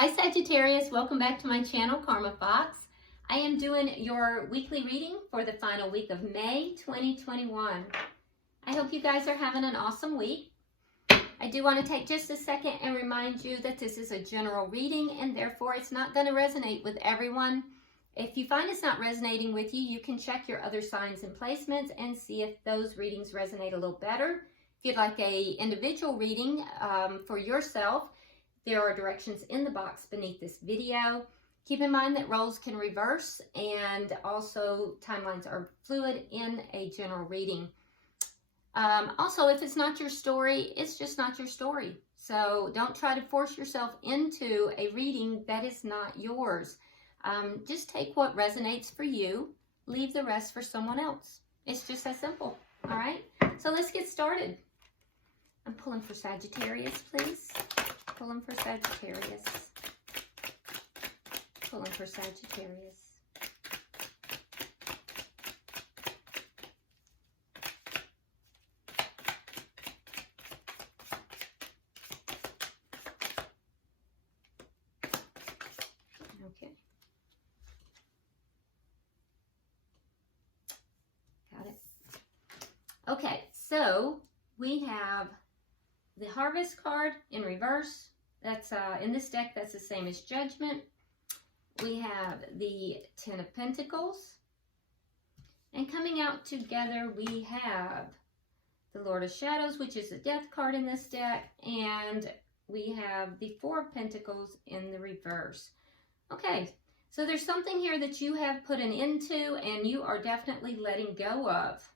Hi Sagittarius, welcome back to my channel, Karma Fox. I am doing your weekly reading for the final week of May 2021. I hope you guys are having an awesome week. I do want to take just a second and remind you that this is a general reading and therefore it's not going to resonate with everyone. If you find it's not resonating with you, you can check your other signs and placements and see if those readings resonate a little better. If you'd like an individual reading for yourself, there are directions in the box beneath this video. Keep in mind that roles can reverse and also timelines are fluid in a general reading. Also, if it's not your story, it's just not your story. So don't try to force yourself into a reading that is not yours. Just take what resonates for you, leave the rest for someone else. It's just that simple, all right? So let's get started. I'm pulling for Sagittarius, please. Pulling for Sagittarius. Pulling for Sagittarius. Okay. Got it. Okay, so we have the Harvest card in reverse. That's in this deck, that's the same as Judgment. We have the Ten of Pentacles. And coming out together, we have the Lord of Shadows, which is the Death card in this deck. And we have the Four of Pentacles in the reverse. Okay, so there's something here that you have put an end to and you are definitely letting go of.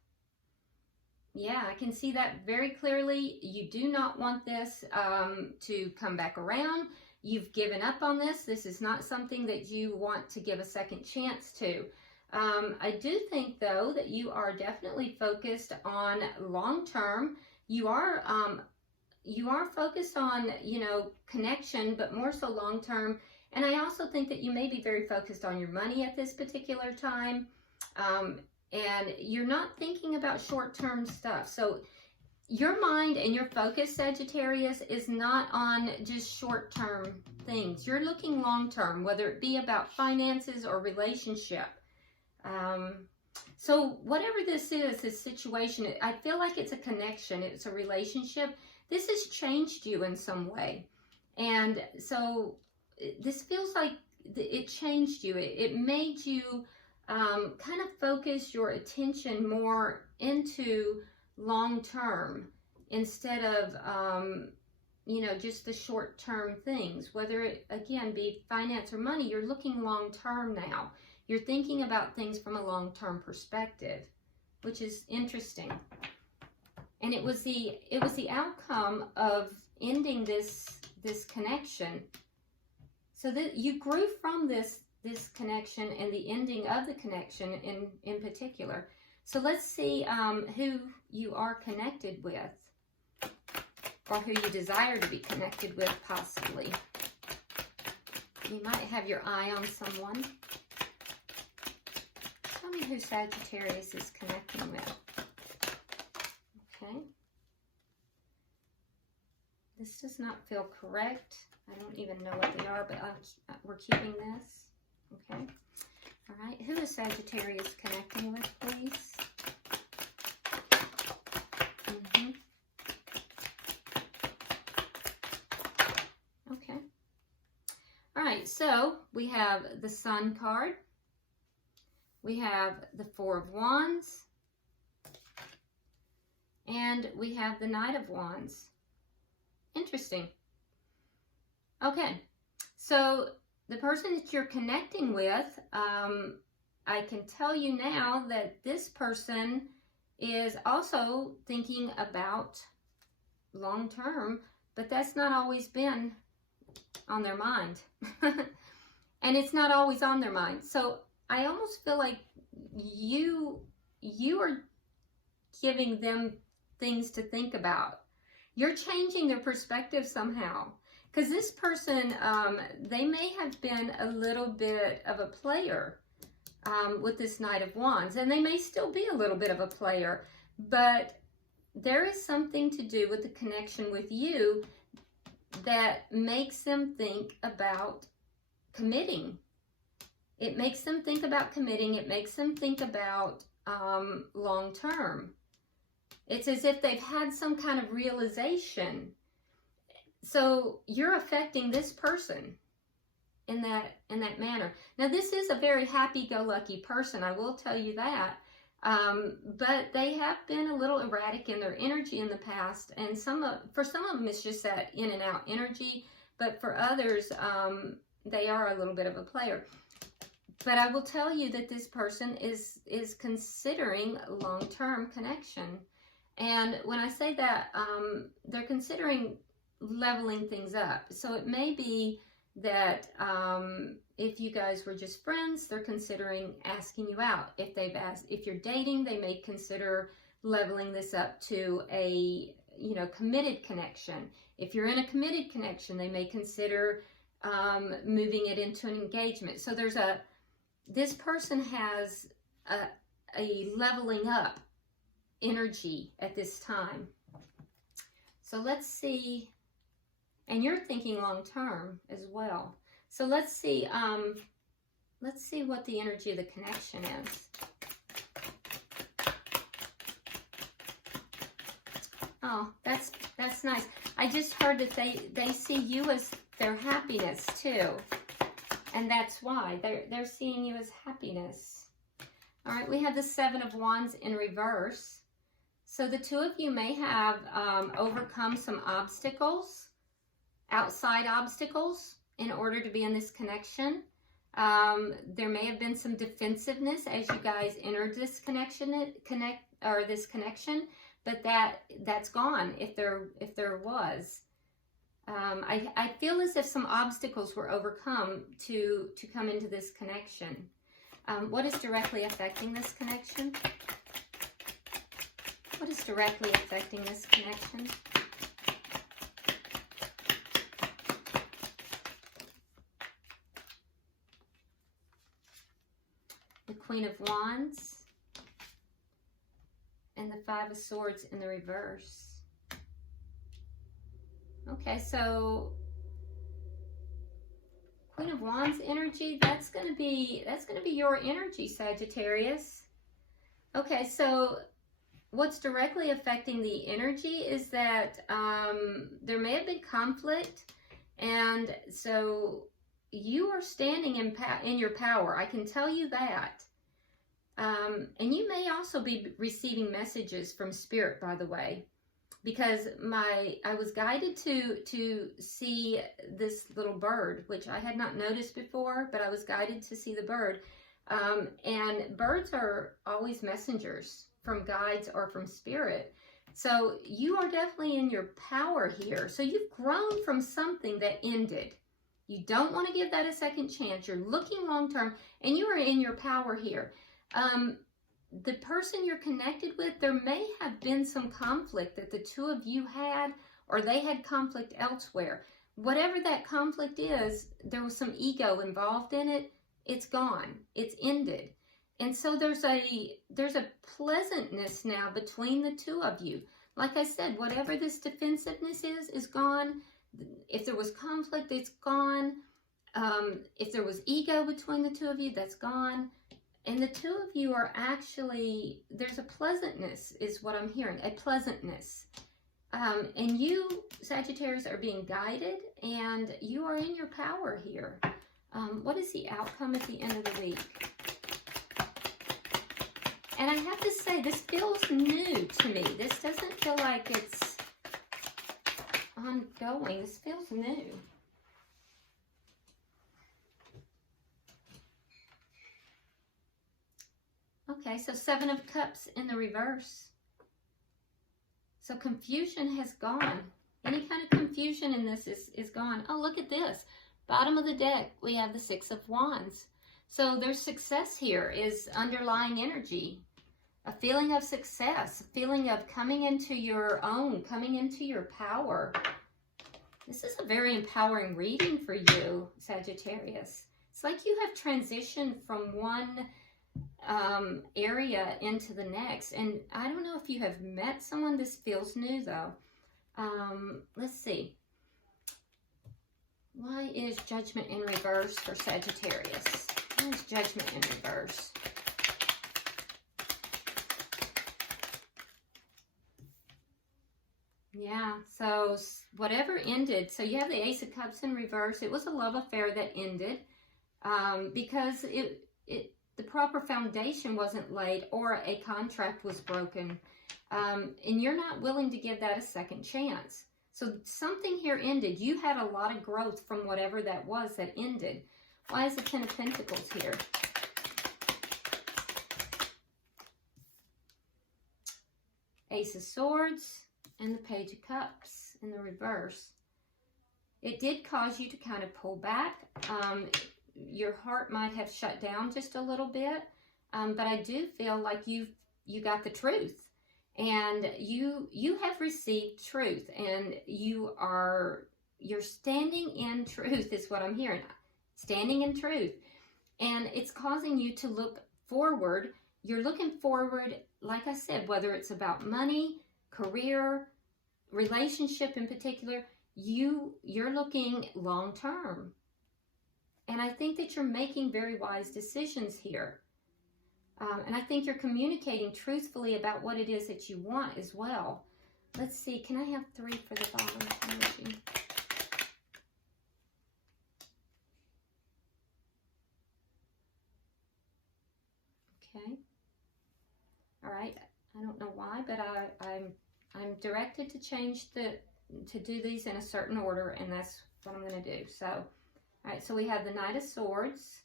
Yeah, I can see that very clearly. You do not want this to come back around. You've given up on this. This is not something that you want to give a second chance to. I do think, though, that you are definitely focused on long term. You are focused on, connection, but more so long term. And I also think that you may be very focused on your money at this particular time. And you're not thinking about short-term stuff. So your mind and your focus, Sagittarius, is not on just short-term things. You're looking long-term, whether it be about finances or relationship. So whatever this is, this situation, I feel like it's a connection. It's a relationship. This has changed you in some way. And so this feels like it changed you. It made you kind of focus your attention more into long term instead of, just the short term things, whether it, again, be finance or money. You're looking long term now. You're thinking about things from a long term perspective, which is interesting. And it was the outcome of ending this connection, so that you grew from this connection and the ending of the connection in particular. So let's see who you are connected with, or who you desire to be connected with, possibly. You might have your eye on someone. Tell me who Sagittarius is connecting with. Okay. This does not feel correct. I don't even know what they are, but we're keeping this. Okay. All right. Who is Sagittarius connecting with, please? Okay. All right. So we have the Sun card. We have the Four of Wands. And we have the Knight of Wands. Interesting. Okay. So the person that you're connecting with, I can tell you now that this person is also thinking about long term, but that's not always been on their mind. And it's not always on their mind. So I almost feel like you are giving them things to think about. You're changing their perspective somehow. Because this person, they may have been a little bit of a player with this Knight of Wands. And they may still be a little bit of a player. But there is something to do with the connection with you that makes them think about committing. It makes them think about committing. It makes them think about long term. It's as if they've had some kind of realization. So you're affecting this person in that manner. Now, this is a very happy-go-lucky person, I will tell you that. But they have been a little erratic in their energy in the past, and for some of them it's just that in and out energy, but for others they are a little bit of a player. But I will tell you that this person is considering long-term connection, and when I say that, they're considering leveling things up. So it may be that if you guys were just friends, they're considering asking you out. If you're dating, they may consider leveling this up to a, committed connection. If you're in a committed connection, they may consider moving it into an engagement. So this person has a leveling up energy at this time. So let's see. And you're thinking long term as well. So let's see what the energy of the connection is. Oh, that's nice. I just heard that they see you as their happiness too. And that's why they're seeing you as happiness. All right, we have the Seven of Wands in reverse. So the two of you may have overcome some obstacles, outside obstacles, in order to be in this connection. There may have been some defensiveness as you guys entered this connection, but that's gone if there was. I feel as if some obstacles were overcome to come into this connection. What is directly affecting this connection? What is directly affecting this connection? The Queen of Wands and the Five of Swords in the reverse. Okay, so Queen of Wands energy, that's going to be your energy, Sagittarius. Okay, so what's directly affecting the energy is that there may have been conflict, and so you are standing in your power. I can tell you that. And you may also be receiving messages from Spirit, by the way, because I was guided to see this little bird, which I had not noticed before, but I was guided to see the bird. And birds are always messengers from guides or from Spirit. So you are definitely in your power here. So you've grown from something that ended. You don't want to give that a second chance. You're looking long term, and you are in your power here. The person you're connected with, there may have been some conflict that the two of you had, or they had conflict elsewhere. Whatever that conflict is, there was some ego involved in it. It's gone. It's ended. And so there's a pleasantness now between the two of you. Like I said, whatever this defensiveness is gone. If there was conflict, it's gone. If there was ego between the two of you, that's gone. And the two of you are actually, there's a pleasantness is what I'm hearing, a pleasantness. And you, Sagittarius, are being guided, and you are in your power here. What is the outcome at the end of the week? And I have to say, this feels new to me. This doesn't feel like it's ongoing. This feels new. Okay, so Seven of Cups in the reverse. So confusion has gone. Any kind of confusion in this is gone. Oh, look at this. Bottom of the deck, we have the Six of Wands. So there's success here is underlying energy. A feeling of success, a feeling of coming into your own, coming into your power. This is a very empowering reading for you, Sagittarius. It's like you have transitioned from one area into the next. And I don't know if you have met someone. This feels new, though. Let's see. Why is Judgment in reverse for Sagittarius? Why is Judgment in reverse? Yeah, so whatever ended, so you have the Ace of Cups in reverse. It was a love affair that ended because the proper foundation wasn't laid, or a contract was broken, and you're not willing to give that a second chance. So something here ended. You had a lot of growth from whatever that was that ended. Why is the Ten of Pentacles here? Ace of Swords and the Page of Cups in the reverse. It did cause you to kind of pull back. Your heart might have shut down just a little bit, but I do feel like you got the truth. And you have received truth, and you're standing in truth is what I'm hearing. Standing in truth. And it's causing you to look forward. You're looking forward, like I said, whether it's about money, career, relationship in particular, you're looking long term. And I think that you're making very wise decisions here. And I think you're communicating truthfully about what it is that you want as well. Let's see, can I have 3 for the bottom energy? Okay. All right. I don't know why, but I'm directed to to do these in a certain order, and that's what I'm going to do. So, all right. So we have the Knight of Swords.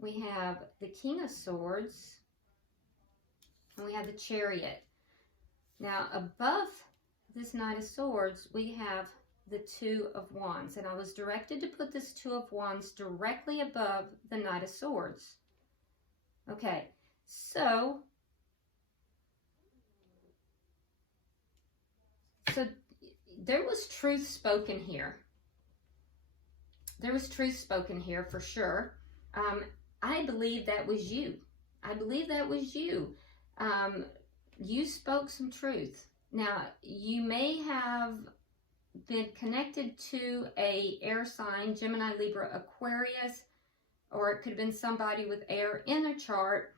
We have the King of Swords, and we have the Chariot. Now, above this Knight of Swords, we have the Two of Wands, and I was directed to put this Two of Wands directly above the Knight of Swords. Okay, so there was truth spoken here. There was truth spoken here for sure. I believe that was you. I believe that was you. You spoke some truth. Now, you may have been connected to a air sign, Gemini, Libra, Aquarius, or it could have been somebody with air in their chart,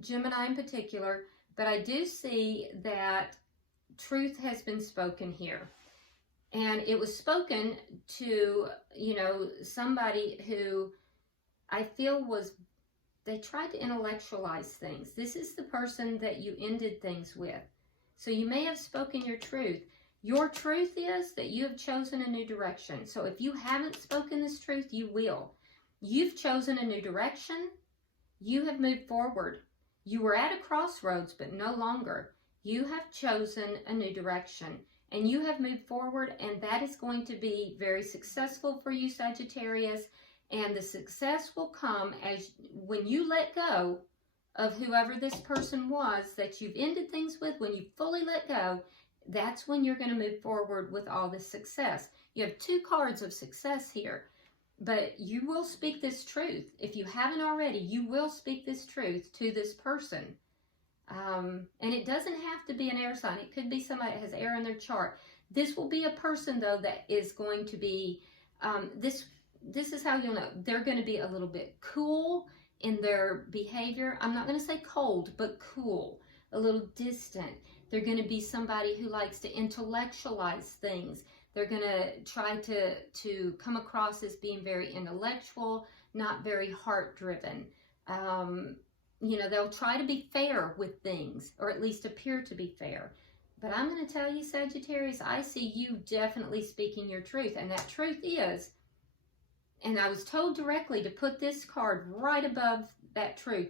Gemini in particular, but I do see that truth has been spoken here. And it was spoken to, somebody who I feel they tried to intellectualize things. This is the person that you ended things with. So you may have spoken your truth. Your truth is that you have chosen a new direction. So if you haven't spoken this truth, you will. You've chosen a new direction. You have moved forward. You were at a crossroads, but no longer. You have chosen a new direction, and you have moved forward, and that is going to be very successful for you, Sagittarius. And the success will come when you let go of whoever this person was that you've ended things with. When you fully let go, that's when you're going to move forward with all this success. You have 2 cards of success here, but you will speak this truth. If you haven't already, you will speak this truth to this person. And it doesn't have to be an air sign. It could be somebody that has air in their chart. This will be a person, though, that is going to be, this is how you'll know. They're going to be a little bit cool in their behavior. I'm not going to say cold, but cool, a little distant. They're going to be somebody who likes to intellectualize things. They're going to try to come across as being very intellectual, not very heart-driven. They'll try to be fair with things, or at least appear to be fair. But I'm going to tell you, Sagittarius, I see you definitely speaking your truth. And that truth is, and I was told directly to put this card right above that truth.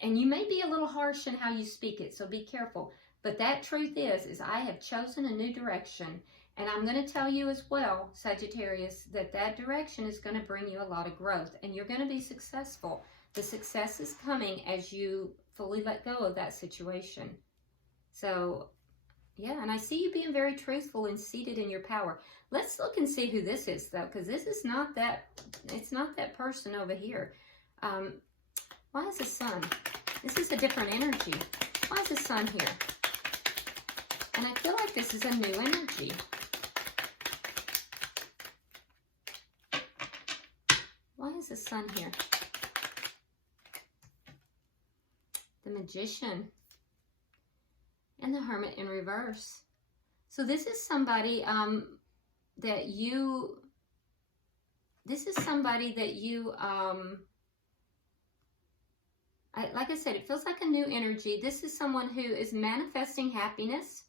And you may be a little harsh in how you speak it, so be careful. But that truth is I have chosen a new direction. And I'm going to tell you as well, Sagittarius, that direction is going to bring you a lot of growth. And you're going to be successful. The success is coming as you fully let go of that situation. So, yeah, and I see you being very truthful and seated in your power. Let's look and see who this is, though, because this is not that, it's not that person over here. Why is the Sun? This is a different energy. Why is the Sun here? And I feel like this is a new energy. the Sun here? The Magician. And the Hermit in reverse. So this is somebody that you like I said, it feels like a new energy. This is someone who is manifesting happiness.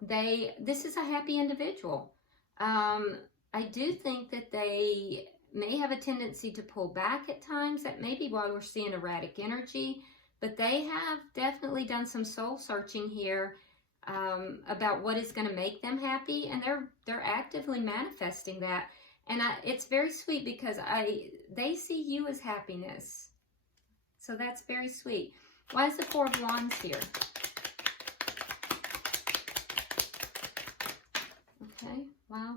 This is a happy individual. I do think that they may have a tendency to pull back at times. That may be why we're seeing erratic energy. But they have definitely done some soul searching here about what is going to make them happy, and they're actively manifesting that. And it's very sweet because they see you as happiness. So that's very sweet. Why is the Four of Wands here? Okay, wow.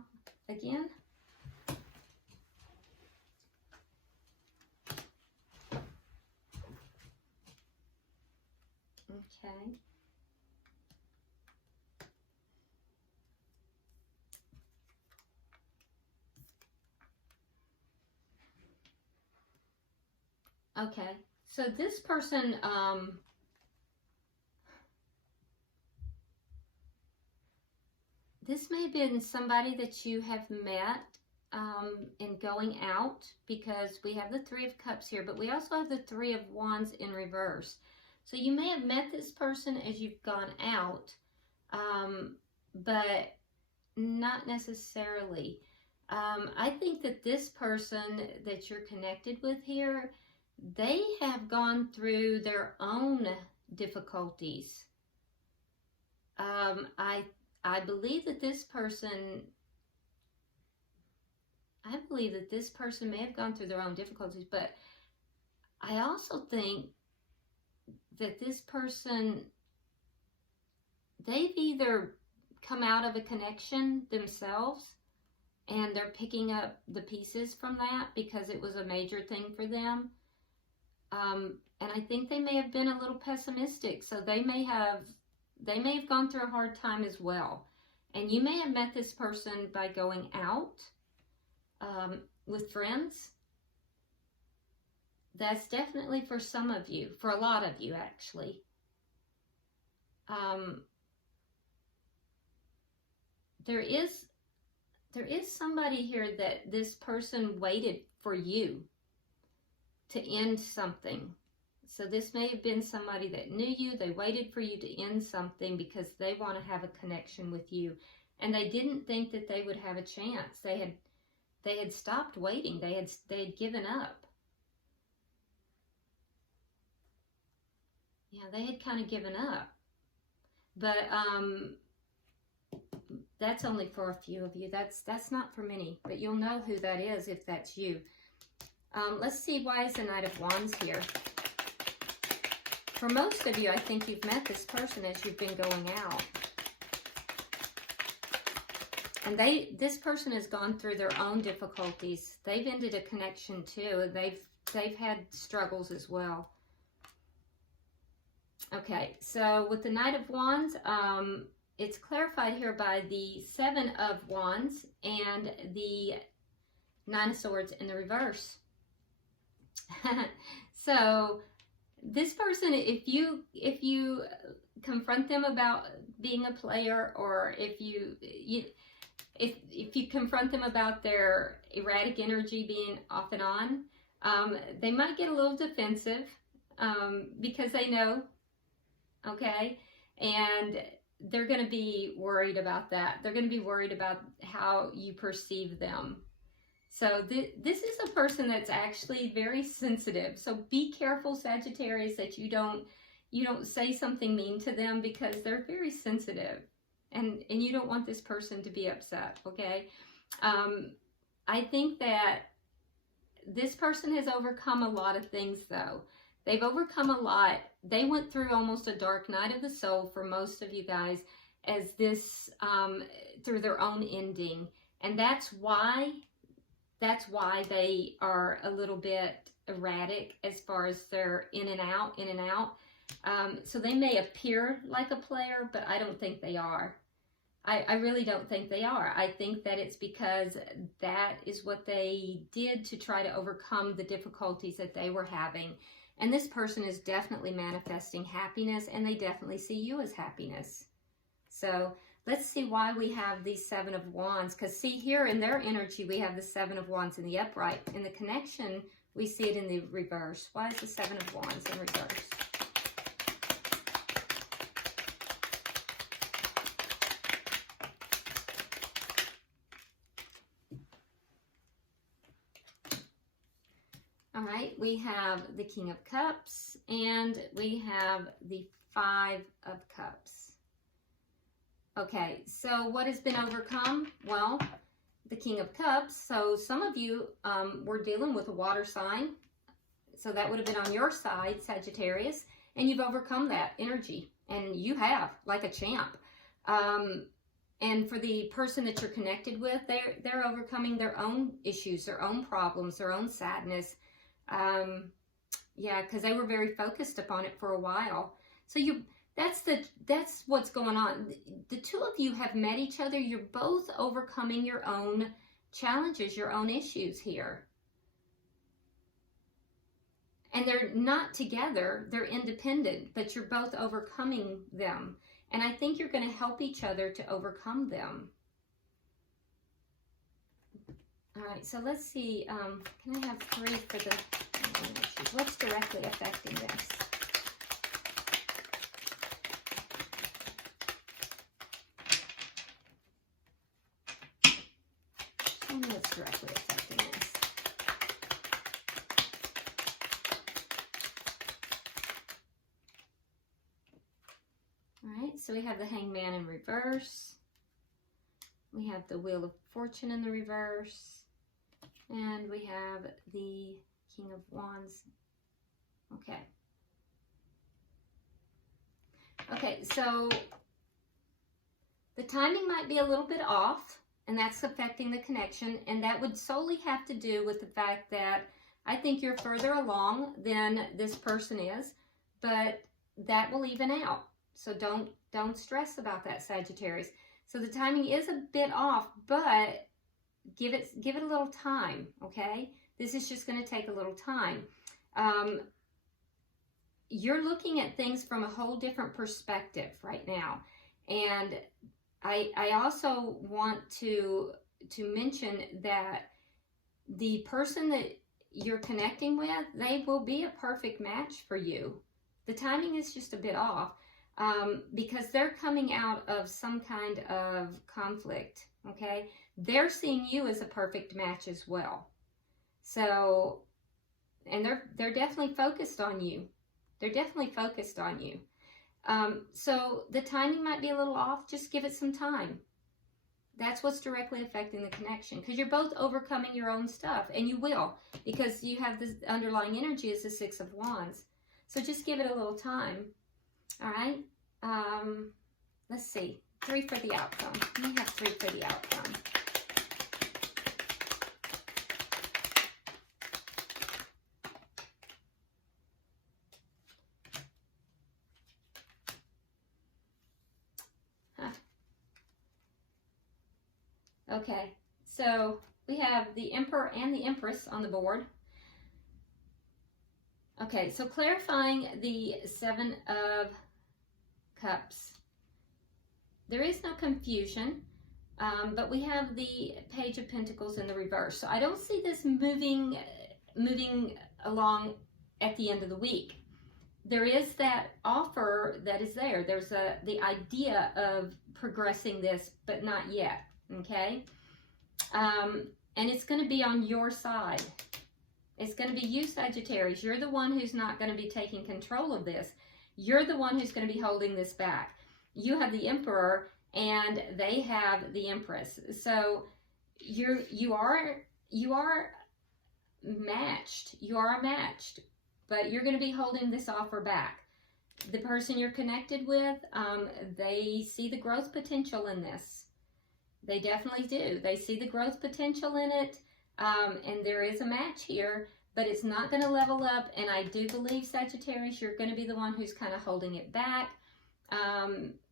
Again. Okay. Okay. So this person, this may have been somebody that you have met in going out, because we have the Three of Cups here, but we also have the Three of Wands in reverse. So you may have met this person as you've gone out, but not necessarily. I think that this person that you're connected with here, they have gone through their own difficulties. I believe that this person, may have gone through their own difficulties, but I also think that this person, they've either come out of a connection themselves and they're picking up the pieces from that because it was a major thing for them. And I think they may have been a little pessimistic, so they may have gone through a hard time as well. And you may have met this person by going out with friends. That's definitely for some of you, for a lot of you actually. There is somebody here that this person waited for you to end something. So this may have been somebody that knew you. They waited for you to end something because they want to have a connection with you. And they didn't think that they would have a chance. They had stopped waiting. They had given up. Yeah, they had kind of given up. But that's only for a few of you. That's not for many. But you'll know who that is if that's you. Let's see, why is the Knight of Wands here? For most of you, I think you've met this person as you've been going out. And this person has gone through their own difficulties. They've ended a connection too. They've had struggles as well. Okay, so with the Knight of Wands, it's clarified here by the Seven of Wands and the Nine of Swords in the reverse. So this person, if you confront them about being a player, or if you confront them about their erratic energy being off and on, they might get a little defensive because they know, okay, and they're going to be worried about that. They're going to be worried about how you perceive them. So this is a person that's actually very sensitive. So be careful, Sagittarius, that you don't say something mean to them, because they're very sensitive, and you don't want this person to be upset. Okay, I think that this person has overcome a lot of things, though. They've overcome a lot. They went through almost a dark night of the soul for most of you guys, as this through their own ending, and that's why they are a little bit erratic as far as they're in and out. So they may appear like a player, but I don't think they are. I really don't think they are. I think that it's because that is what they did to try to overcome the difficulties that they were having. And this person is definitely manifesting happiness, and they definitely see you as happiness. So let's see why we have the Seven of Wands. Because see, here in their energy, we have the Seven of Wands in the upright. In the connection, we see it in the reverse. Why is the Seven of Wands in reverse? All right, we have the King of Cups, and we have the Five of Cups. Okay, so what has been overcome? Well, the King of Cups. So some of you were dealing with a water sign. So that would have been on your side, Sagittarius, and you've overcome that energy, and you have, like a champ. And for the person that you're connected with, they're overcoming their own issues, their own problems, their own sadness. Yeah, because they were very focused upon it for a while. So that's what's going on. The two of you have met each other. You're both overcoming your own challenges, your own issues here. And they're not together, they're independent, but you're both overcoming them. And I think you're going to help each other to overcome them. All right, so let's see. Can I have 3 for the... What's directly affecting this? Show me what's directly affecting this. All right, so we have the Hangman in reverse. We have the Wheel of Fortune in the reverse. And we have the King of Wands. Okay. Okay, so the timing might be a little bit off, and that's affecting the connection, and that would solely have to do with the fact that I think you're further along than this person is, but that will even out. So don't stress about that, Sagittarius. So the timing is a bit off, but give it a little time, okay? This is just going to take a little time. You're looking at things from a whole different perspective right now. And I also want to mention that the person that you're connecting with, they will be a perfect match for you. The timing is just a bit off because they're coming out of some kind of conflict, okay? They're seeing you as a perfect match as well. So, and they're definitely focused on you. They're definitely focused on you. So the timing might be a little off. Just give it some time. That's what's directly affecting the connection, because you're both overcoming your own stuff, and you will, because you have this underlying energy as the Six of Wands. So just give it a little time. All right. Let's see. 3 for the outcome. Let me have 3 for the outcome. Okay, so we have the Emperor and the Empress on the board. Okay, so clarifying the Seven of Cups. There is no confusion, but we have the Page of Pentacles in the reverse. So I don't see this moving along at the end of the week. There is that offer that is there. There's the idea of progressing this, but not yet. Okay, and it's going to be on your side. It's going to be you, Sagittarius. You're the one who's not going to be taking control of this. You're the one who's going to be holding this back. You have the Emperor, and they have the Empress. So you are matched. You are matched, but you're going to be holding this offer back. The person you're connected with, they see the growth potential in this. They definitely do. They see the growth potential in it, and there is a match here, but it's not going to level up, and I do believe, Sagittarius, you're going to be the one who's kind of holding it back,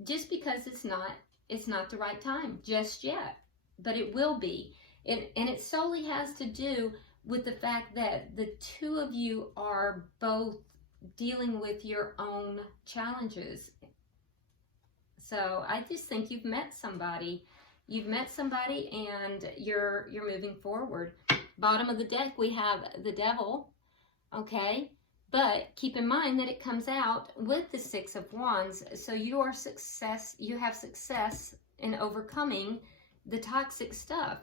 just because it's not it's not the right time just yet, but it will be. And it solely has to do with the fact that the two of you are both dealing with your own challenges. So I just think you've met somebody. You've met somebody and you're moving forward. Bottom of the deck, we have the Devil, okay? But keep in mind that it comes out with the Six of Wands. So you have success in overcoming the toxic stuff.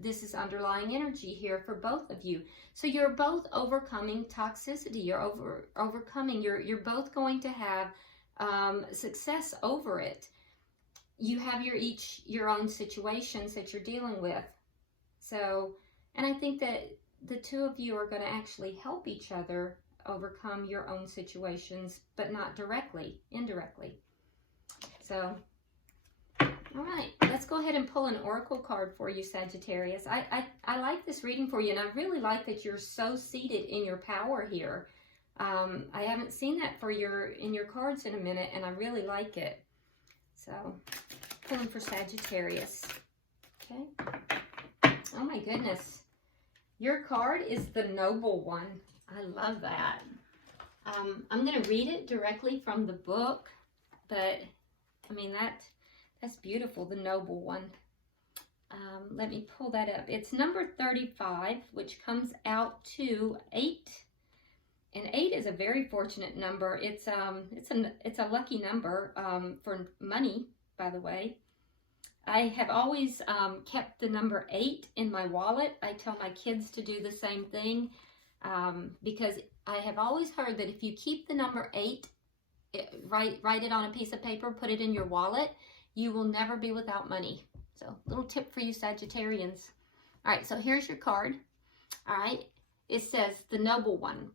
This is underlying energy here for both of you. So you're both overcoming toxicity. You're overcoming. You're both going to have success over it. You have your own situations that you're dealing with. So, and I think that the two of you are going to actually help each other overcome your own situations, but not directly, indirectly. So, all right, let's go ahead and pull an oracle card for you, Sagittarius. I like this reading for you, and I really like that you're so seated in your power here. I haven't seen that in your cards in a minute, and I really like it. So, pulling for Sagittarius. Okay. Oh my goodness. Your card is the Noble One. I love that. I'm going to read it directly from the book, but I mean, that's beautiful, the Noble One. Let me pull that up. It's number 35, which comes out to 8. And 8 is a very fortunate number. It's a lucky number for money, by the way. I have always kept the number 8 in my wallet. I tell my kids to do the same thing because I have always heard that if you keep the number 8, write it on a piece of paper, put it in your wallet, you will never be without money. So, little tip for you Sagittarians. All right, so here's your card. All right, it says the Noble One.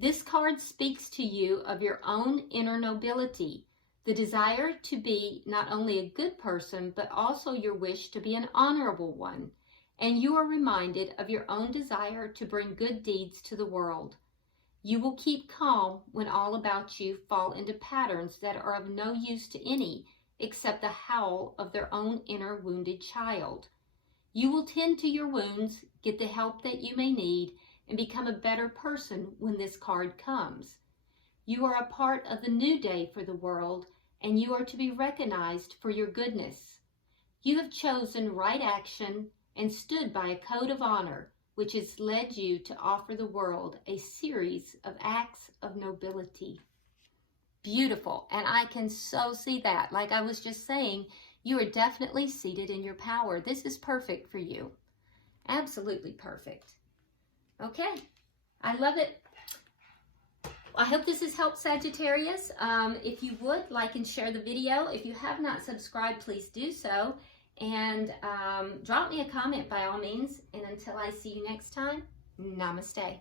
This card speaks to you of your own inner nobility, the desire to be not only a good person, but also your wish to be an honorable one. And you are reminded of your own desire to bring good deeds to the world. You will keep calm when all about you fall into patterns that are of no use to any, except the howl of their own inner wounded child. You will tend to your wounds, get the help that you may need, and become a better person when this card comes. You are a part of the new day for the world, and you are to be recognized for your goodness. You have chosen right action and stood by a code of honor, which has led you to offer the world a series of acts of nobility. Beautiful, and I can so see that. Like I was just saying, you are definitely seated in your power. This is perfect for you. Absolutely perfect. Okay, I love it. I hope this has helped, Sagittarius. If you would, like and share the video. If you have not subscribed, please do so. And drop me a comment by all means. And until I see you next time, namaste.